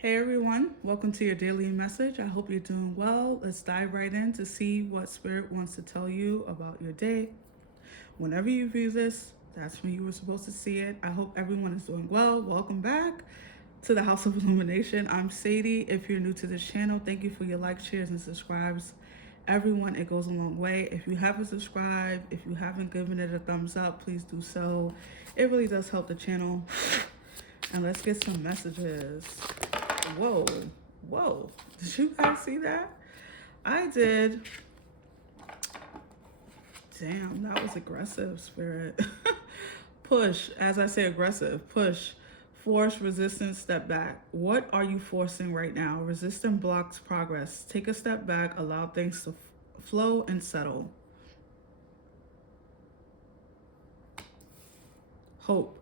Hey everyone, welcome to your daily message. I hope you're doing well. Let's dive right in to see what Spirit wants to tell you about your day. Whenever you view this, that's when you were supposed to see it. I hope everyone is doing well. Welcome back to the House of Illumination. I'm Sadie. If you're new to this channel, thank you for your likes, shares, and subscribes. Everyone, it goes a long way. If you haven't subscribed, if you haven't given it a thumbs up, please do so. It really does help the channel. And let's get some messages. Whoa, whoa. Did you guys see that? I did. Damn, that was aggressive, Spirit. Push, as I say, aggressive. Push. Force, resistance, step back. What are you forcing right now? Resistance blocks progress. Take a step back, allow things to flow and settle. Hope.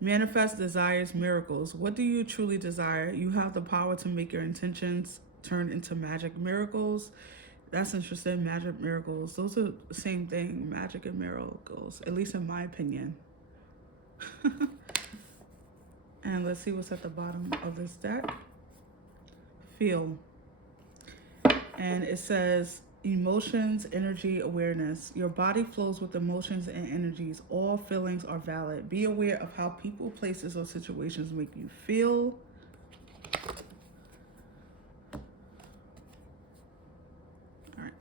Manifest desires miracles. What do you truly desire? You have the power to make your intentions turn into magic miracles. That's interesting. Magic miracles. Those are the same thing. Magic and miracles, at least in my opinion. And let's see what's at the bottom of this deck. Feel. And it says emotions, energy, awareness. Your body flows with emotions and energies. All feelings are valid. Be aware of how people, places, or situations make you feel. All right.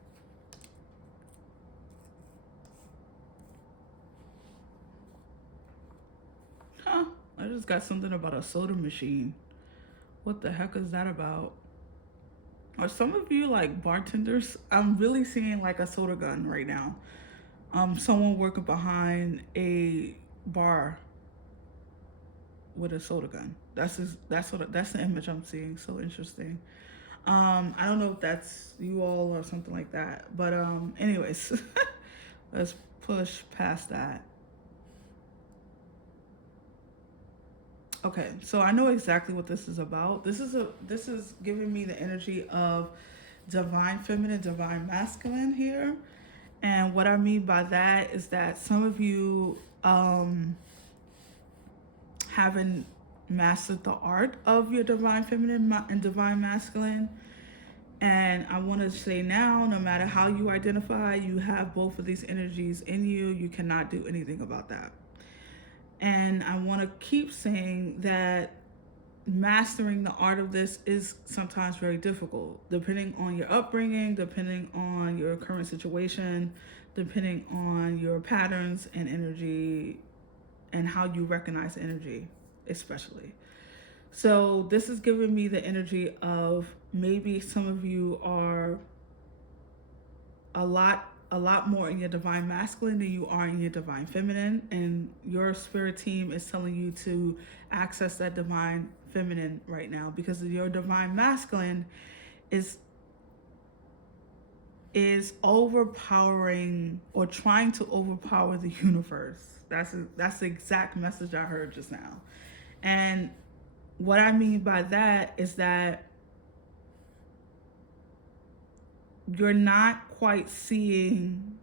Huh. I just got something about a soda machine. What the heck is that about? Are some of you like bartenders? I'm really seeing like a soda gun right now. Someone working behind a bar with a soda gun. That's the image I'm seeing. So interesting. I don't know if that's you all or something like that. But anyways, let's push past that. Okay, so I know exactly what this is about. This is giving me the energy of divine feminine, divine masculine here. And what I mean by that is that some of you haven't mastered the art of your divine feminine and divine masculine. And I want to say now, no matter how you identify, you have both of these energies in you. You cannot do anything about that. And I want to keep saying that mastering the art of this is sometimes very difficult, depending on your upbringing, depending on your current situation, depending on your patterns and energy and how you recognize energy, especially. So, this is giving me the energy of maybe some of you are a lot more in your divine masculine than you are in your divine feminine, and your spirit team is telling you to access that divine feminine right now because your divine masculine is overpowering or trying to overpower the universe. That's the exact message I heard just now. And what I mean by that is that you're not quite seeing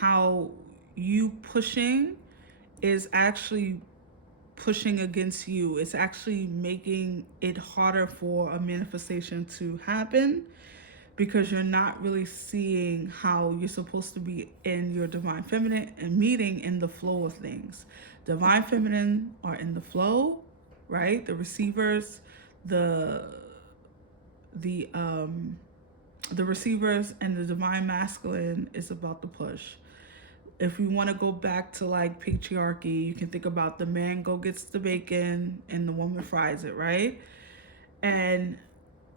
how you pushing is actually pushing against you. It's actually making it harder for a manifestation to happen because you're not really seeing how you're supposed to be in your divine feminine and meeting in the flow of things. Divine feminine are in the flow, right? The receivers, the the um the receivers, and the divine masculine is about the push. If we want to go back to like patriarchy, you can think about the man go gets the bacon and the woman fries it, right? And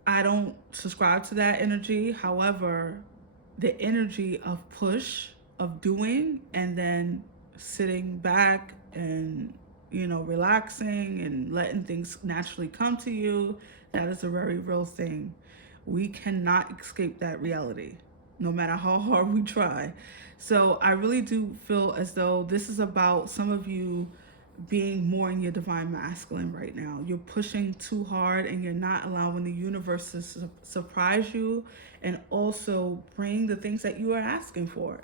I don't subscribe to that energy. However, the energy of push, of doing, and then sitting back and relaxing and letting things naturally come to you, that is a very real thing. We cannot escape that reality, no matter how hard we try. So I really do feel as though this is about some of you being more in your divine masculine right now. You're pushing too hard and you're not allowing the universe to surprise you and also bring the things that you are asking for.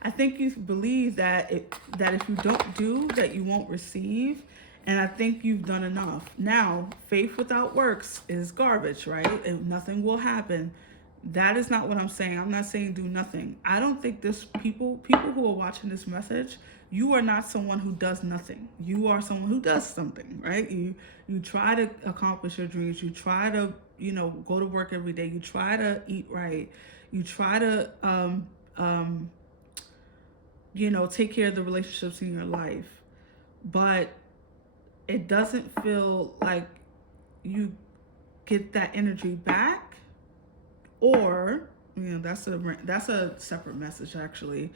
I think you believe that if you don't do, that you won't receive. And I think you've done enough. Now, faith without works is garbage, right? And nothing will happen. That is not what I'm saying. I'm not saying do nothing. I don't think this people who are watching this message, you are not someone who does nothing. You are someone who does something, right? You try to accomplish your dreams. You try to, go to work every day. You try to eat right. You try to um, take care of the relationships in your life. But it doesn't feel like you get that energy back, or that's a separate message actually.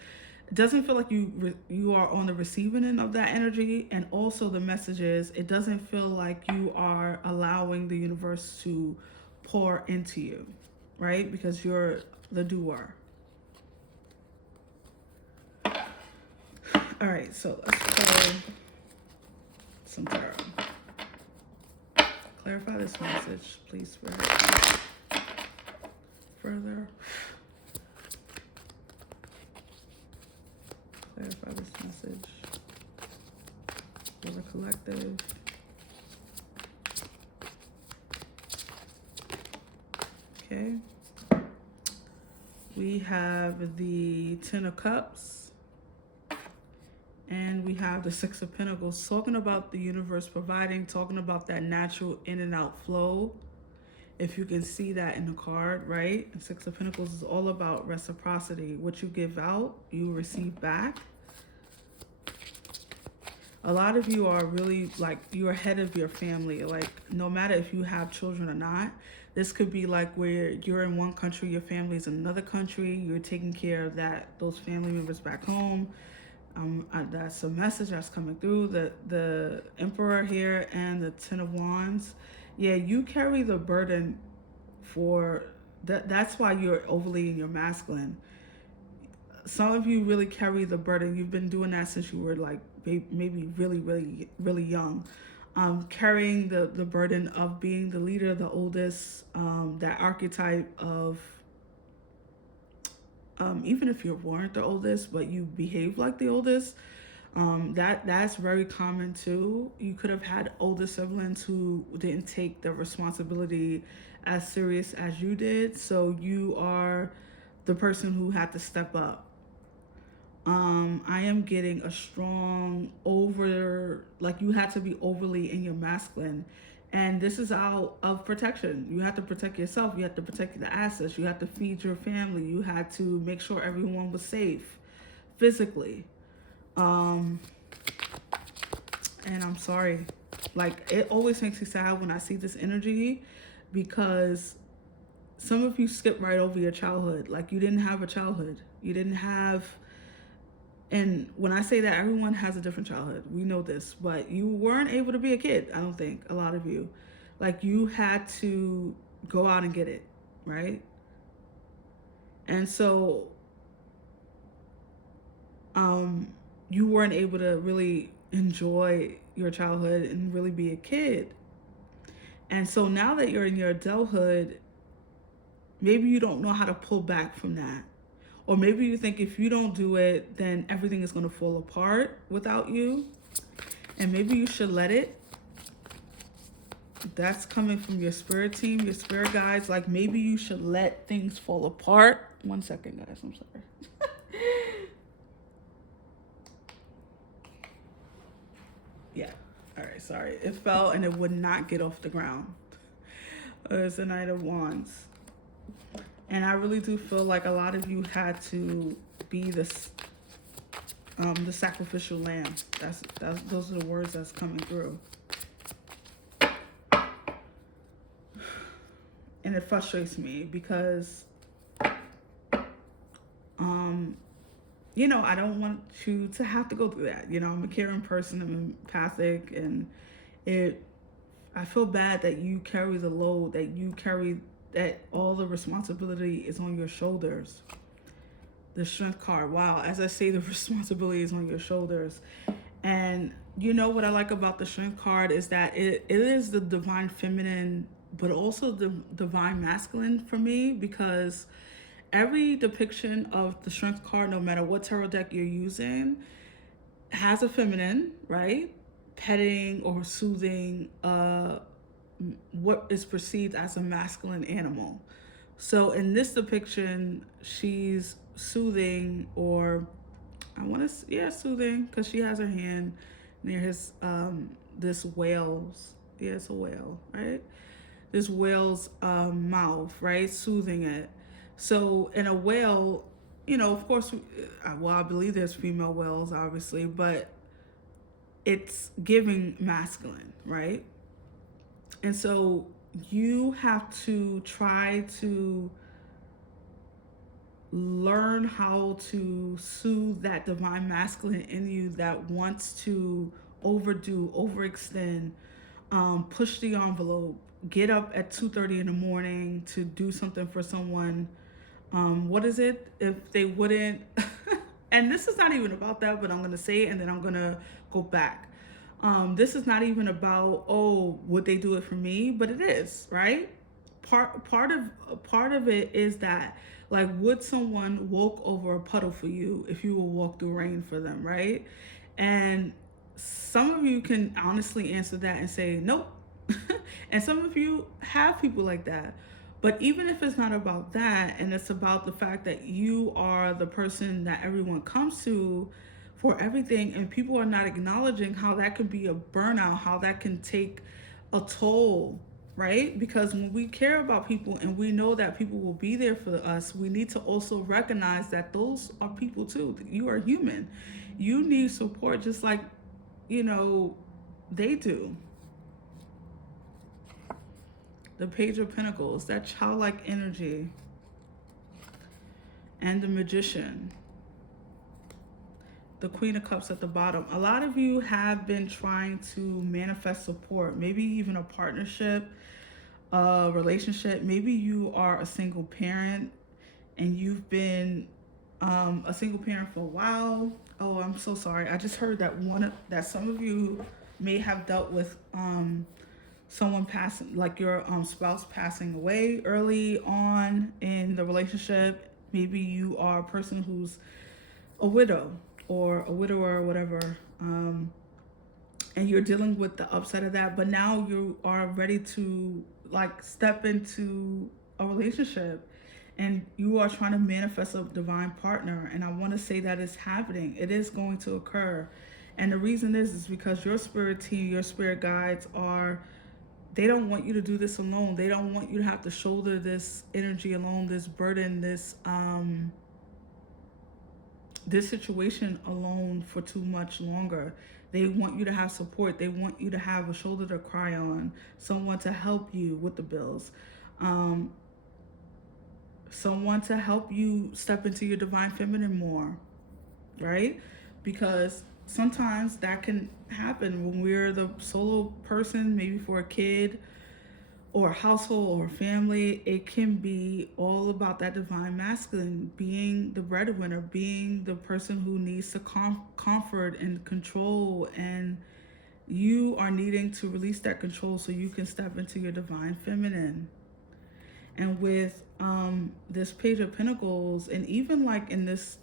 It doesn't feel like you are on the receiving end of that energy, and also the message is it doesn't feel like you are allowing the universe to pour into you, right? Because you're the doer. All right, so let's play some tarot. Clarify this message, please, Spirit. Further. Clarify this message for the collective. Okay. We have the Ten of Cups. And we have the Six of Pentacles, talking about the universe providing, talking about that natural in and out flow. If you can see that in the card, right? And Six of Pentacles is all about reciprocity. What you give out, you receive back. A lot of you are really like, you're ahead of your family. Like, no matter if you have children or not, this could be like where you're in one country, your family's in another country, you're taking care of those family members back home. That's a message that's coming through. The Emperor here and the Ten of Wands. Yeah, you carry the burden for that. That's why you're overly in your masculine. Some of you really carry the burden. You've been doing that since you were like maybe really, really, really young. Carrying the burden of being the leader, the oldest, that archetype of even if you weren't the oldest, but you behave like the oldest, that's very common too. You could have had older siblings who didn't take the responsibility as serious as you did, so you are the person who had to step up. I am getting a strong like you had to be overly in your masculine. And this is out of protection. You have to protect yourself. You have to protect the assets. You have to feed your family. You had to make sure everyone was safe physically. And I'm sorry. Like, it always makes me sad when I see this energy, because some of you skip right over your childhood. Like, you didn't have a childhood. You didn't have... And when I say that, everyone has a different childhood. We know this, but you weren't able to be a kid. I don't think a lot of you, like, you had to go out and get it, right? And so, you weren't able to really enjoy your childhood and really be a kid. And so now that you're in your adulthood, maybe you don't know how to pull back from that. Or maybe you think if you don't do it, then everything is going to fall apart without you. And maybe you should let it. That's coming from your spirit team, your spirit guides. Like, maybe you should let things fall apart. 1 second, guys. I'm sorry. Yeah. All right. Sorry. It fell and it would not get off the ground. It's the Knight of Wands. And I really do feel like a lot of you had to be the sacrificial lamb. Those are the words that's coming through. And it frustrates me because, I don't want you to have to go through that. I'm a caring person, I'm empathic, and I feel bad that you carry the load, that all the responsibility is on your shoulders. The Strength card. Wow. As I say, the responsibility is on your shoulders. And what I like about the Strength card is that it is the divine feminine, but also the divine masculine for me, because every depiction of the Strength card, no matter what tarot deck you're using, has a feminine, right? petting or soothing what is perceived as a masculine animal. So in this depiction, she's soothing, or I want to, yeah, soothing, because she has her hand near his this whale's, yeah, it's a whale, right? This whale's mouth, right, soothing it. So in a whale, of course, well, I believe there's female whales, obviously, but it's giving masculine, right? And so you have to try to learn how to soothe that divine masculine in you that wants to overdo, overextend, push the envelope, get up at 2:30 in the morning to do something for someone. What is it? If they wouldn't, and this is not even about that, but I'm gonna say it and then I'm gonna go back. This is not even about, oh, would they do it for me, but it is, right? Part of it is that, like, would someone walk over a puddle for you if you would walk through rain for them, right? And some of you can honestly answer that and say nope. And some of you have people like that. But even if it's not about that, and it's about the fact that you are the person that everyone comes to for everything, and people are not acknowledging how that could be a burnout, how that can take a toll, right? Because when we care about people and we know that people will be there for us, we need to also recognize that those are people too. You are human. You need support just like, you know, they do. The Page of Pentacles, that childlike energy, and the Magician. The Queen of Cups at the bottom. A lot of you have been trying to manifest support, maybe even a partnership, a relationship. Maybe you are a single parent and you've been a single parent for a while. Oh, I'm so sorry. I just heard that some of you may have dealt with someone passing, like your spouse passing away early on in the relationship. Maybe you are a person who's a widow or a widower or whatever, and you're dealing with the upset of that, but now you are ready to, like, step into a relationship, and you are trying to manifest a divine partner. And I want to say that it's happening. It is going to occur. And the reason is because your spirit team, your spirit guides they don't want you to do this alone. They don't want you to have to shoulder this energy alone, this burden, this situation alone for too much longer. They want you to have support. They want you to have a shoulder to cry on, someone to help you with the bills, someone to help you step into your divine feminine more, right? Because sometimes that can happen when we're the solo person, maybe for a kid or a household or family. It can be all about that divine masculine, being the breadwinner, being the person who needs to comfort and control, and you are needing to release that control so you can step into your divine feminine. And with this Page of Pentacles, and even like in this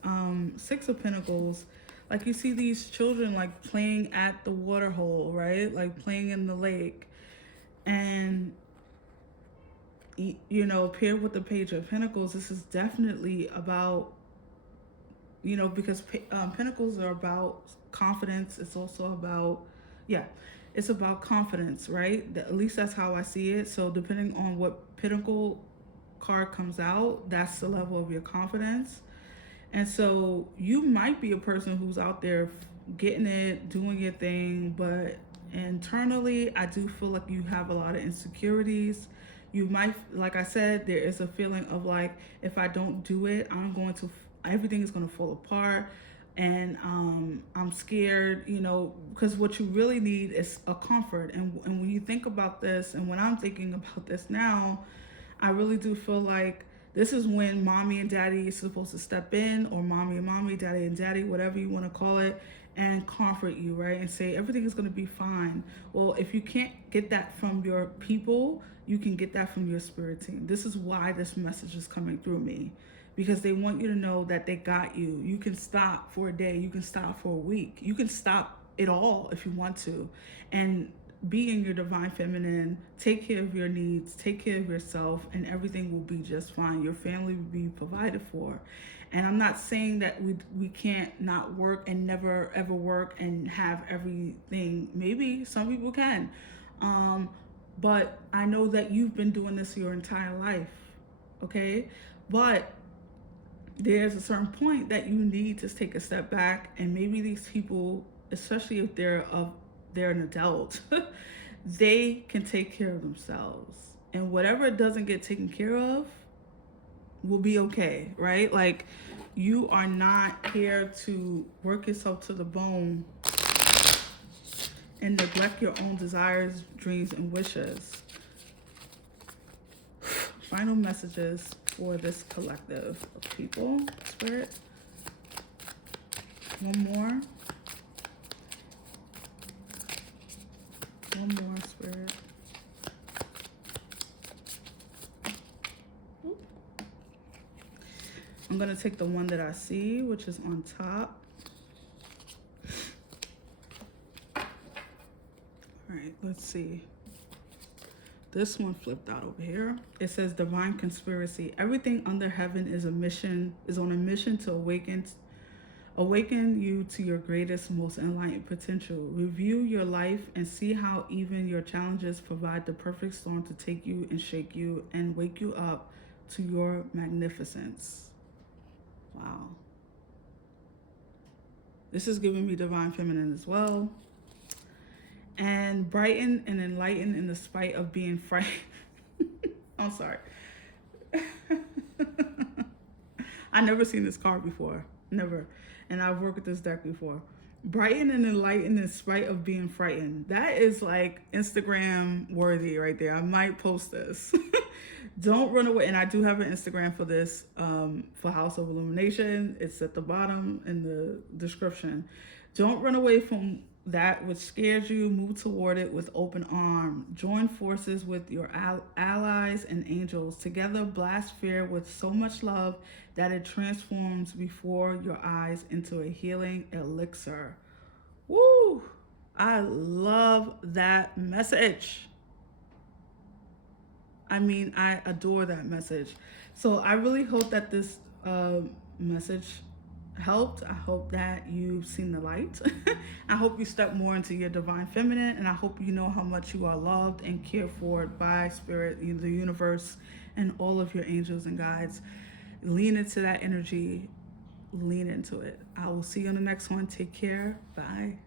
Six of Pentacles, like you see these children like playing at the water hole, right? Like playing in the lake. And paired with the Page of Pentacles, this is definitely about, because Pentacles are about confidence. It's also about, yeah, it's about confidence, right? At least that's how I see it. So depending on what Pentacle card comes out, that's the level of your confidence. And so you might be a person who's out there getting it, doing your thing, but internally, I do feel like you have a lot of insecurities. You might, like I said, there is a feeling of like, if I don't do it, everything is going to fall apart. And I'm scared, because what you really need is a comfort. And when you think about this, and when I'm thinking about this now, I really do feel like this is when mommy and daddy is supposed to step in, or mommy and mommy, daddy and daddy, whatever you want to call it, and comfort you, right? And say everything is going to be fine. Well, if you can't get that from your people, you can get that from your spirit team. This is why this message is coming through me, because they want you to know that they got you. You can stop for a day. You can stop for a week. You can stop it all if you want to. And be in your divine feminine, take care of your needs, take care of yourself, and everything will be just fine. Your family will be provided for. And I'm not saying that we can't not work and never ever work and have everything. Maybe some people can. Um, but I know that you've been doing this your entire life, okay? But there's a certain point that you need to take a step back, and maybe these people, especially if they're an adult, they can take care of themselves, and whatever doesn't get taken care of will be okay, right? Like, you are not here to work yourself to the bone and neglect your own desires, dreams, and wishes. Final messages for this collective of people, Spirit. One more. One more, Spirit. I'm going to take the one that I see, which is on top. All right, let's see. This one flipped out over here. It says divine conspiracy. Everything under heaven is on a mission to awaken you to your greatest, most enlightened potential. Review your life and see how even your challenges provide the perfect storm to take you and shake you and wake you up to your magnificence. Wow. This is giving me divine feminine as well. And brighten and enlighten in the spite of being frightened. I'm sorry. I never seen this card before. Never. And I've worked with this deck before. Brighten and enlighten in spite of being frightened. That is like Instagram worthy right there. I might post this. Don't run away. And I do have an Instagram for this, for House of Illumination. It's at the bottom in the description. Don't run away from that which scares you. Move toward it with open arm. Join forces with your allies and angels. Together blast fear with so much love that it transforms before your eyes into a healing elixir. Woo! I love that message. I mean, I adore that message. So I really hope that this message helped. I hope that you've seen the light. I hope you step more into your divine feminine, and I hope you know how much you are loved and cared for by spirit, the universe, and all of your angels and guides. Lean into that energy. Lean into it. I will see you on the next one. Take care. Bye.